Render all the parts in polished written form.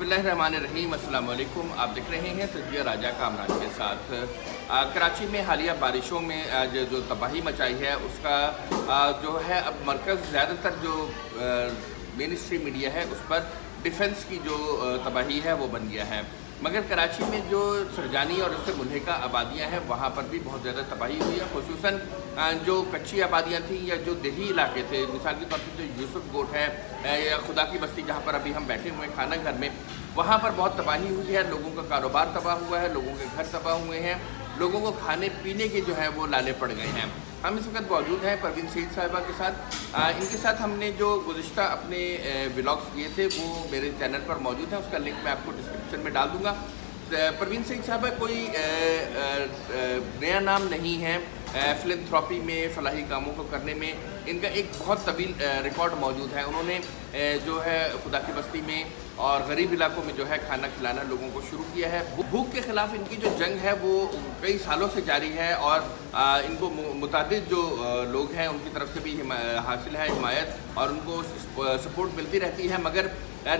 बिस्मिल्लाहिर्रहमानिर्रहीम, अस्सलाम वालेकुम। आप देख रहे हैं तजज़िया राजा कामरान के साथ। कराची में हालिया बारिशों में जो तबाही मचाई है उसका जो है अब मरकज़ ज़्यादातर जो मेन स्ट्रीम मीडिया है उस पर डिफेंस की जो तबाही है वो बन गया है, मगर कराची में जो सरजानी और उससे मुल्हिका आबादियाँ हैं वहाँ पर भी बहुत ज़्यादा तबाही हुई है। खुसूसन जो कच्ची आबादियाँ थी या जो देही इलाके थे, मिसाल के तौर पर जो यूसुफ गोट है या खुदा की बस्ती जहाँ पर अभी हम बैठे हुए हैं खाना घर में, वहाँ पर बहुत तबाही हुई है। लोगों का कारोबार तबाह हुआ है, लोगों के घर तबाह हुए हैं, लोगों को खाने पीने के जो है वो लाले पड़ गए हैं। हम इस वक्त मौजूद हैं परवीन सईद साहिबा के साथ। इनके साथ हमने जो गुज़िश्ता अपने व्लॉग्स किए थे वो मेरे चैनल पर मौजूद है, उसका लिंक मैं आपको डिस्क्रिप्शन में डाल दूँगा। परवीन सईद साहिबा कोई नया नाम नहीं है। फिलंथ्रॉपी में, फलाही कामों को करने में इनका एक बहुत तवील रिकॉर्ड मौजूद है। उन्होंने जो है खुदा की बस्ती में और गरीब इलाकों में जो है खाना खिलाना लोगों को शुरू किया है। भूख के ख़िलाफ़ इनकी जो जंग है वो कई सालों से जारी है और इनको मुतादिद जो लोग हैं उनकी तरफ से भी हासिल है हिमायत और उनको सपोर्ट मिलती रहती है, मगर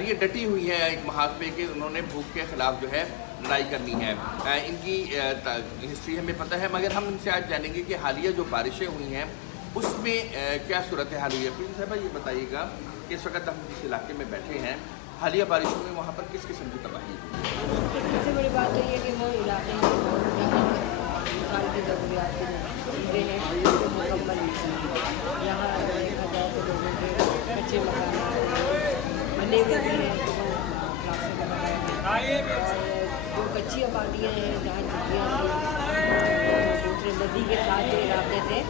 ये डटी हुई है एक महाज पे कि उन्होंने भूख के ख़िलाफ़ जो है लड़ाई करनी है। इनकी हिस्ट्री हमें पता है, मगर हम इनसे आज जानेंगे कि हालिया जो बारिशें हुई हैं उसमें क्या सूरत हाल हुई है। प्रिंस साहब ये बताइएगा कि इस वक्त हम जिस इलाके में बैठे हैं हालिया बारिशों में वहाँ पर किस किस्म की तबाही हुई? सबसे बड़ी बात तो ये है कि वो इलाके हैं जहाँ इंसान की ज़रूरियात की चीज़ें हैं वो मुकम्मल नहीं हैं। यहाँ देखा जाए तो लोगों के कच्चे मकान बने हुए भी हैं तो प्लास्टिक का बनाया है, और जो कच्ची आबादियाँ हैं जहाँ झुग्गियाँ दूसरे नदी के साथ जो इलाके थे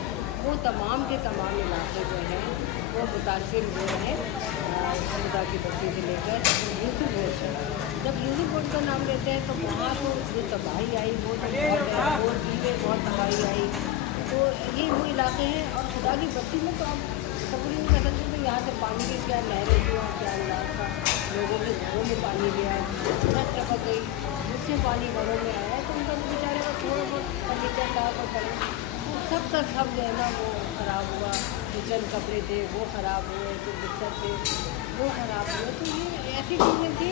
वो तमाम के तमाम इलाके जो हैं वो मुतासिर हुए हैं खुदा की बस्ती से लेकर यूसुफ गोट से। जब यूसुफ गोट का नाम लेते हैं तो वहाँ तो जो तबाही आई वो तो बहुत बहुत तबाही आई। तो ये वो इलाके हैं और खुदा की बस्ती में तो आप तकरीबन कह सकते हैं तो यहाँ से पानी की क्या नहरें जो क्या अंदाज था, लोगों के घरों में पानी गया, छत टपक गई, उससे पानी घरों में आया तो उनका बेचारे का थोड़ा बहुत फर्नीचर था तो पड़े सब का सब जो है ना वो ख़राब हुआ। किचन कपड़े थे वो ख़राब हुए, जो बिस्तर थे वो ख़राब हुए। तो ये ऐसी चीज़ें थी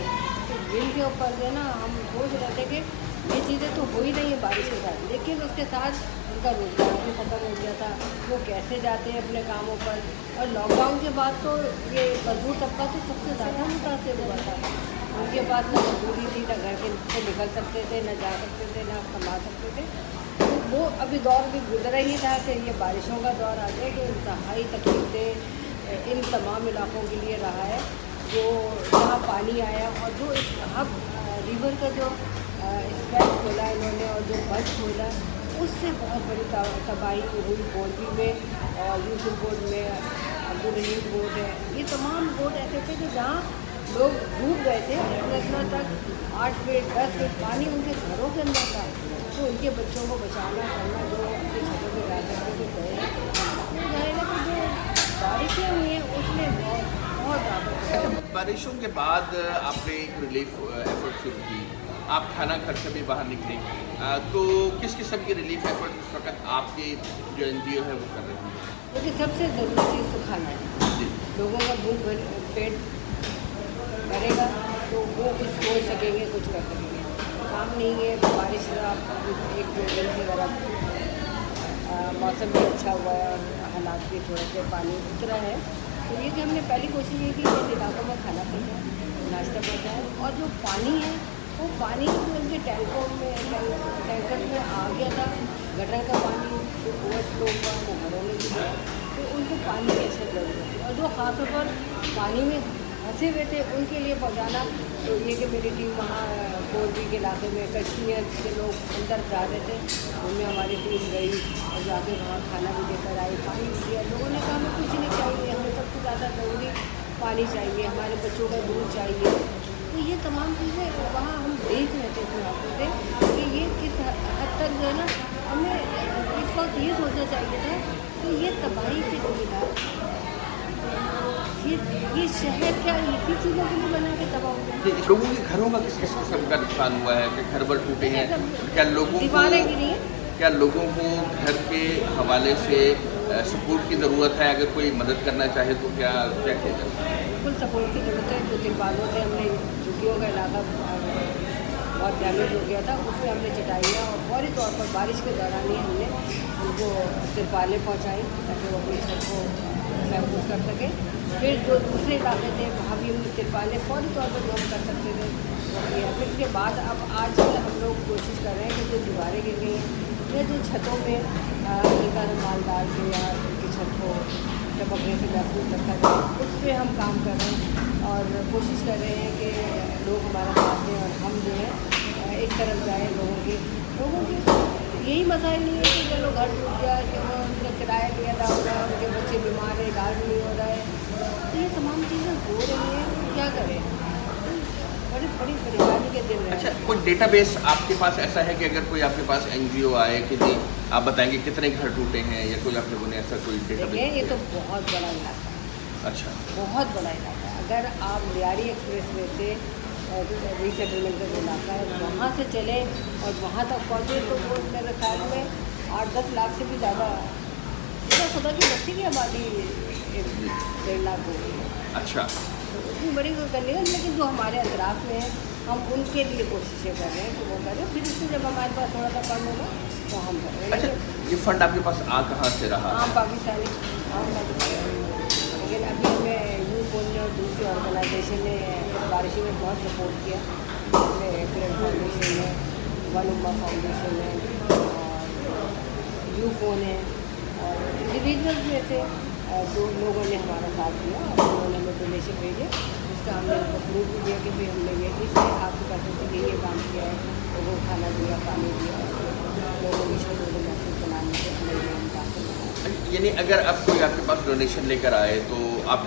कि जिनके ऊपर जो है ना हम सोच रहे थे कि ये चीज़ें तो हो ही नहीं है बारिश के साथ, लेकिन उसके साथ उनका रोज़गार भी ख़त्म हो गया था। वो कैसे जाते हैं अपने कामों पर, और लॉकडाउन के बाद तो ये मजदूर तबका तो सबसे ज़्यादा मुतासिर हुआ था। उनके पास ना मजदूरी थी, ना घर के से निकल सकते थे, ना जा सकते थे, ना कमा सकते थे। तो वो अभी दौर भी गुजरा ही था कि ये बारिशों का दौर आ गया कि इंतहाई तकलीफ़ें इन तमाम इलाकों के लिए रहा है। जो जहाँ पानी आया और जो इस हब रिवर का जो स्पैन खोला इन्होंने और जो बंद खोला उससे बहुत बड़ी तबाही हुई। बोलवी में और यूसुफ गोट में अब्दुल रहीम गोट है, ये तमाम गोट ऐसे थे कि जहाँ लोग डूब गए थे। इतना तक 8 फीट 10 फीट पानी उनके घरों के अंदर था। तो उनके बच्चों को बचाना करना जो अपनी छतों पर जा करके जो गए हैं वो गए ना कि जो बारिशें हुई हैं उसमें बहुत ज़्यादा। बारिशों के बाद आपने एक रिलीफ एफर्ट शुरू की, आप खाना घर से भी बाहर निकले, तो किस किस्म की रिलीफ एफर्ट इस वक्त आपके जो NGO है वो कर रहे हैं? क्योंकि सबसे ज़रूरी चीज़ तो खाना है। लोगों का भूख पेट भरेगा तो वो कुछ सोच सकेंगे, कुछ कर सकेंगे। काम नहीं है बारिश एक दो दिन से ज़रा मौसम भी अच्छा हुआ है और हालात भी थोड़े से पानी उतरा है, तो ये कि हमने पहली कोशिश ये की कि इन इलाकों में खाना पीना नाश्ता पहुँचाए। और जो पानी है वो पानी उनके टैंकर में आ गया था, गटर का पानी जो ओवरफ्लो हुआ वो घरों में भी गया, तो उनको पानी की ऐसे ज़रूरत है। और जो ख़ासतौर पर पानी में फंसे हुए थे उनके लिए पहुँचाना, तो ये कि मेरी टीम वहाँ बोलवी के इलाके में कश्मीर के लोग अंदर जा रहे थे, उनमें हमारी टीम गई और जाके वहाँ खाना भी लेकर आई, पानी भी दिया। लोगों ने कहा हमें कुछ नहीं चाहिए, हमें सबसे ज़्यादा ज़रूरी पानी चाहिए, हमारे बच्चों का दूध चाहिए। तो ये तमाम चीज़ें वहाँ हम देख रहे थे आंखों से कि ये किस हद तक जो है ना हमें इस वक्त ये सोचना चाहिए था कि ये तबाही के जिम्मेदार ये शहर क्या इसी चीज़ों के लिए बना के तबाह हो गया। लोगों के घरों का किस किस किस्म का नुकसान हुआ है कि घर बर टूटे हैं? क्या लोगों दीवारें गिरी हैं? क्या लोगों को घर के हवाले से सपोर्ट की ज़रूरत है? अगर कोई मदद करना चाहे तो क्या क्या किया जाए? बिल्कुल सपोर्ट की ज़रूरत है। 2-3 बालों से हमने झुग्गियों का इलाका बहुत डैमेज हो गया था, उसमें हमने चटाइयाँ और फौरी तौर पर बारिश के दौरान ही हमने उनको तिरपालें पहुँचाई ताकि वो अपनी छत को महफूज कर सके। फिर जो दूसरे इलाके थे वहाँ भी हमने तिरपालें फौरी तौर पर जो हम कर सकते थे वो किया। फिर उसके बाद अब आज हम लोग कोशिश कर रहे हैं कि जो दीवारें गिर गई हैं या जो छतों में जिनका मालदार थे या उनकी छत को टपकने से महफूज रखा जाए, उस पर हम काम कर रहे हैं और कोशिश कर रहे हैं कि लोग हमारा साथ दें और हम जो है एक तरफ जाए। लोगों के यही मसाइल नहीं है कि चलो घर टूट गया कि वो उनका किराया दिया था हो रहा है, उनके बच्चे बीमार है, इलाज नहीं हो रहा है, तो ये तमाम चीज़ें हो रही हैं, क्या करें, बड़ी बड़ी परेशानी के दिन हैं। अच्छा, कोई डेटाबेस आपके पास ऐसा है कि अगर कोई आपके पास NGO आए कि जी आप बताएंगे कितने घर टूटे हैं या कोई आप लोगों ने ऐसा कोई डेटाबेस? देखिए, ये तो बहुत बड़ा इलाका है। अच्छा, बहुत बड़ा इलाका है। अगर आप लियारी एक्सप्रेस वे से रीसेटलमेंट का जो इलाका है वहाँ से चले और वहाँ तक पहुँचे तो वो मेरे ख्याल में 8-10 लाख से भी ज़्यादा, इतना खुदा की बस्ती की आबादी 1.5 लाख हो गई है। अच्छा, तो इतनी बड़ी कोई कर लेगा, लेकिन जो हमारे अतराफ़ में है हम उनके लिए कोशिशें कर रहे हैं कि वो करें। फिर इससे जब हमारे पास थोड़ा सा फंड होगा तो हम कर रहे हैं। अच्छा, ये फंड आपके पास आ कहाँ से रहा? आम पाकिस्तानी, लेकिन अभी हमें यूफोन और दूसरी ऑर्गेनाइजेशन ने बारिशों में बहुत सपोर्ट किया। उसमें किरण फाउंडेशन है, वन उम्मा फाउंडेशन है और यूफोन है और इंडिविजुअल में से जो लोगों ने हमारा साथ दिया और उन्होंने हमें डोनेशन भेजे, उसका हमने उनको प्रूफ भी दिया कि भाई हमने इससे आपके पैसे से ये काम किया है, लोगों को खाना दिया, पानी दिया, लोगों की शोरों को महसूस बनाने से हमें ये हम काम करना है। यानी अगर अब कोई आपके पास डोनेशन लेकर आए तो आप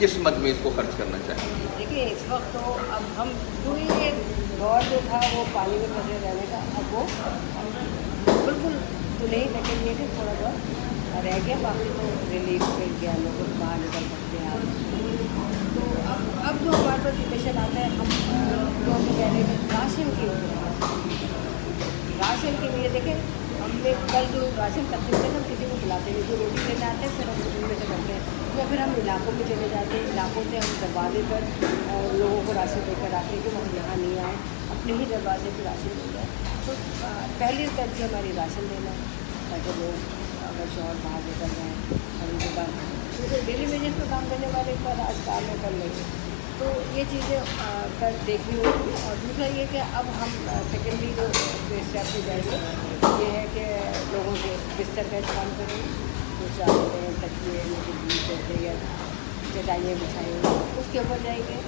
किस मद में इसको खर्च करना चाहेंगे? देखिए, इस वक्त तो अब हम पूरी एक दौर जो था वो पानी में फंसे रहने का, अब वो बिल्कुल तो नहीं, लेकिन ये कि थोड़ा बहुत रह गया, बाकी तो रिलीफ मिल गया, लोग बाहर निकल सकते हैं। तो अब जो हमारे पास स्पेशल आता है, हम तो हम कह रहे हैं कि राशन के लिए देखें, हमने कल जो राशन तकसीम थे हम किसी को बुलाते नहीं, जो रोटी लेने आते हैं फिर हम उनमें से करते हैं, या फिर हम इलाकों में चले जाते हैं, इलाकों से हम दरवाजे पर लोगों को राशन देकर आते हैं कि हम यहाँ नहीं आए, अपने ही दरवाजे पर राशन दे जाए। तो पहली तरजीह हमारी राशन देना, ताकि लोग अगर शहर बाहर निकल रहे हैं और उनके बाद डेली वेजेस पर काम करने वाले पर आज काम में कर लेंगे, तो ये चीज़ें कर देखनी होगी। और दूसरा ये कि अब हम सेकेंडरी जो स्टेप पे जाएंगे, ये है कि लोगों के बिस्तर का काम करेंगे, जो चादरें हैं, तकिए, उनके या चटाइयाँ बिछाएंगे, उसके ऊपर जाएंगे।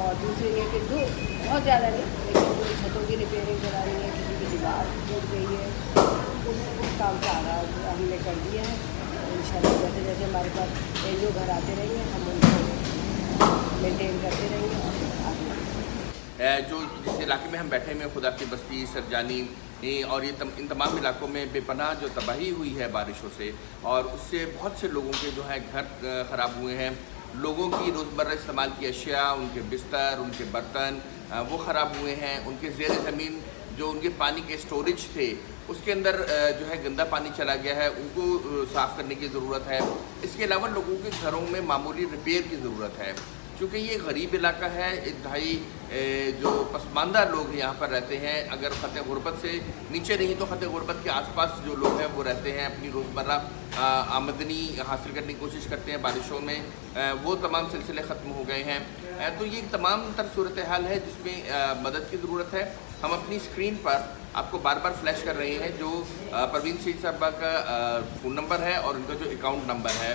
और दूसरी ये कि जो बहुत ज़्यादा नहीं, लेकिन जो छतों की रिपेयरिंग करानी है, किसी की दीवार टूट गई है, उस काम का आगाज़ हमने कर दिया है। इंशाल्लाह जैसे जैसे हमारे पास जो घर आते रहेंगे हम उनको मेंटेन करते रहेंगे और आगे जो जिस इलाके में हम बैठे हुए हैं, खुदा की बस्ती, सरजानी और ये इन तमाम इलाकों में बेपनाह जो तबाही हुई है बारिशों से, और उससे बहुत से लोगों के जो है घर ख़राब हुए हैं, लोगों की रोज़मर्रा इस्तेमाल की अशिया, उनके बिस्तर, उनके बर्तन वो ख़राब हुए हैं, उनके ज़ेर ज़मीन जो उनके पानी के स्टोरेज थे उसके अंदर जो है गंदा पानी चला गया है, उनको साफ़ करने की ज़रूरत है। इसके अलावा लोगों के घरों में मामूली रिपेयर की ज़रूरत है, क्योंकि ये गरीब इलाका है, इंतहाई जो पसमानदा लोग यहाँ पर रहते हैं। अगर ख़त गुरबत से नीचे नहीं तो ख़त गुरबत के आसपास जो लोग हैं वो रहते हैं, अपनी रोज़मर्रा आमदनी हासिल करने की कोशिश करते हैं। बारिशों में वो तमाम सिलसिले ख़त्म हो गए हैं। तो ये तमाम तर सूरत हाल है जिसमें मदद की ज़रूरत है। हम अपनी स्क्रीन पर आपको बार बार फ्लैश कर रहे हैं जो परवीन सईद साहबा का फ़ोन नंबर है और उनका जो अकाउंट नंबर है।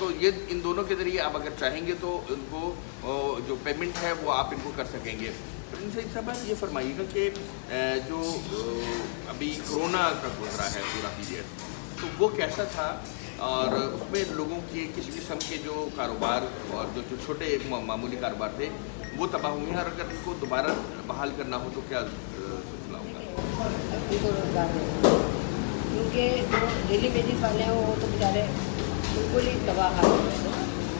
तो ये इन दोनों के ज़रिए आप अगर चाहेंगे तो उनको जो पेमेंट है वो आप इनको कर सकेंगे। परवीन सईद साहबा, ये फरमाइएगा कि जो अभी कोरोना का गुजरा है पूरा पीरियड, तो वो कैसा था और उसमें लोगों के किस किस्म के जो कारोबार और जो छोटे एक मामूली कारोबार थे वो तबाह हुए हैं, और अगर इनको दोबारा बहाल करना हो तो क्या सिलसिला होगा? उनको रोज़गार देना, क्योंकि जो डेली वेजेस वाले हैं वो तो बेचारे बिल्कुल ही तबाह हाल हैं।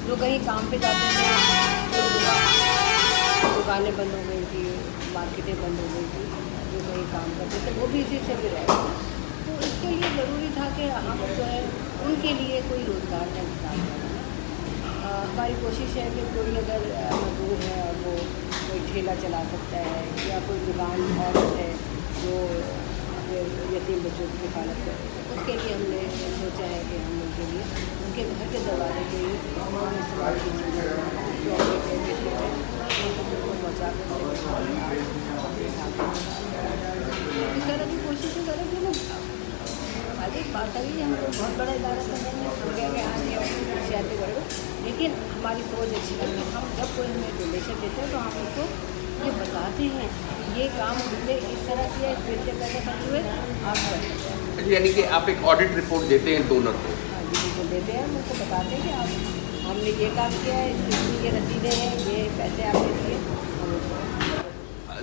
जो कहीं काम पे जाते थे तो दुकानें बंद हो गई थी, मार्केटें बंद हो गई थी, जो कहीं काम करते थे वो भी इसी से भी रह गए। तो इसके लिए ज़रूरी था कि हम जो है उनके लिए कोई रोज़गार का इंतज़ाम करें। हमारी कोशिश है कि कोई अगर मजदूर है और वो कोई ठेला चला सकता है या कोई दुकान औरत है जो यतीम बच्चों की किफ़ालत करे, उसके लिए हमने सोचा है कि हम उनके लिए उनके घर के दरवाजे के ही इस्तेमाल की चीज़ें जो अपने बिस्किट है उनको पहुँचा कर इस तरह की कोशिशें करें कि लोग आगे बात आई हम लोग बहुत बड़ा इदारा कर रहे हैं, हो गया कि हाँ ये शहर के बड़े, लेकिन हमारी सोच अच्छी लगती है। हम जब कोई हमें डोनेशन देते हैं तो हम उसको ये बताते हैं ये काम हमने इस तरह किया, इस पे इतने पैसे खर्च हुए, आप कर सकते हैं। यानी कि आप एक ऑडिट रिपोर्ट देते हैं डोनर को? हाँ जी बिल्कुल देते हैं, हम उनको बताते हैं कि आप हमने ये काम किया है, इसकी ये रसीदें हैं, ये पैसे आपने दिए, हम उसको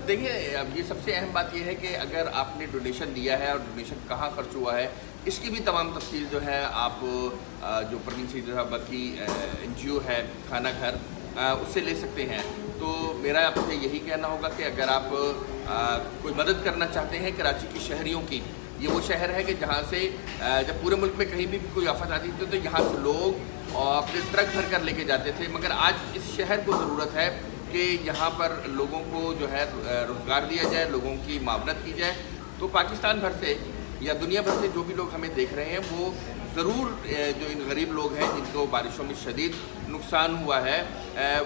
देखिए, अब ये सबसे अहम बात यह है कि अगर आपने डोनेशन दिया है और डोनेशन कहाँ खर्च हुआ है, इसकी भी तमाम तफसील जो है आप जो प्रवीण सिंह साहब की NGO है खाना घर, उससे ले सकते हैं। तो मेरा आपसे यही कहना होगा कि अगर आप कोई मदद करना चाहते हैं कराची की शहरियों की, ये वो शहर है कि जहाँ से जब पूरे मुल्क में कहीं भी कोई आफत आती थी तो यहाँ से लोग अपने ट्रक भर कर लेके जाते थे, मगर आज इस शहर को ज़रूरत है कि यहाँ पर लोगों को जो है रोज़गार दिया जाए, लोगों की मावनत की जाए। तो पाकिस्तान भर से या दुनिया भर से जो भी लोग हमें देख रहे हैं वो ज़रूर जो इन गरीब लोग हैं जिनको बारिशों में शदीद नुकसान हुआ है,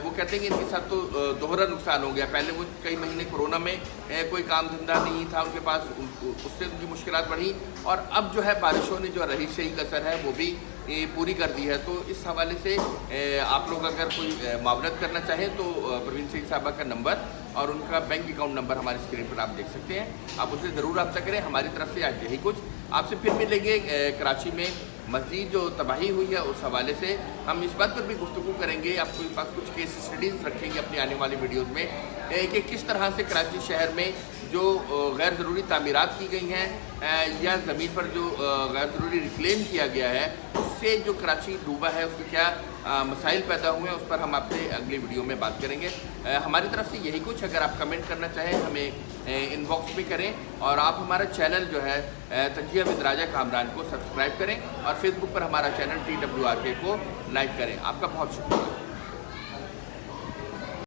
वो कहते हैं कि इनके साथ तो दोहरा नुकसान हो गया। पहले वो कई महीने कोरोना में कोई काम धंधा नहीं था उनके पास, उससे उनकी मुश्किलात बढ़ी, और अब जो है बारिशों ने जो रही सही कसर है वो भी पूरी कर दी है। तो इस हवाले से आप लोग अगर कोई मावनत करना चाहें तो प्रवीण सिंह साहबा का नंबर और उनका बैंक अकाउंट नंबर हमारी स्क्रीन पर आप देख सकते हैं, आप उनसे ज़रूर रब्ता करें। हमारी तरफ से आज यही कुछ, आपसे फिर मिलेंगे कराची में मस्जिद जो तबाही हुई है उस हवाले से हम इस बात पर भी गुफ्तगू करेंगे, आपको इस पास कुछ केस स्टडीज़ रखेंगे अपनी आने वाली वीडियोज़ में कि किस तरह से कराची शहर में जो गैर ज़रूरी तामीरात की गई हैं या ज़मीन पर जो गैर ज़रूरी रिक्लेम किया गया है उससे जो कराची डूबा है उसके क्या मसाइल पैदा हुए हैं, उस पर हम आपसे अगली वीडियो में बात करेंगे। हमारी तरफ से यही कुछ, अगर आप कमेंट करना चाहें हमें इनबॉक्स में करें, और आप हमारा चैनल जो है तंजिया विद राजा कामरान को सब्सक्राइब करें और फेसबुक पर हमारा चैनल TWRK को लाइक करें। आपका बहुत शुक्रिया।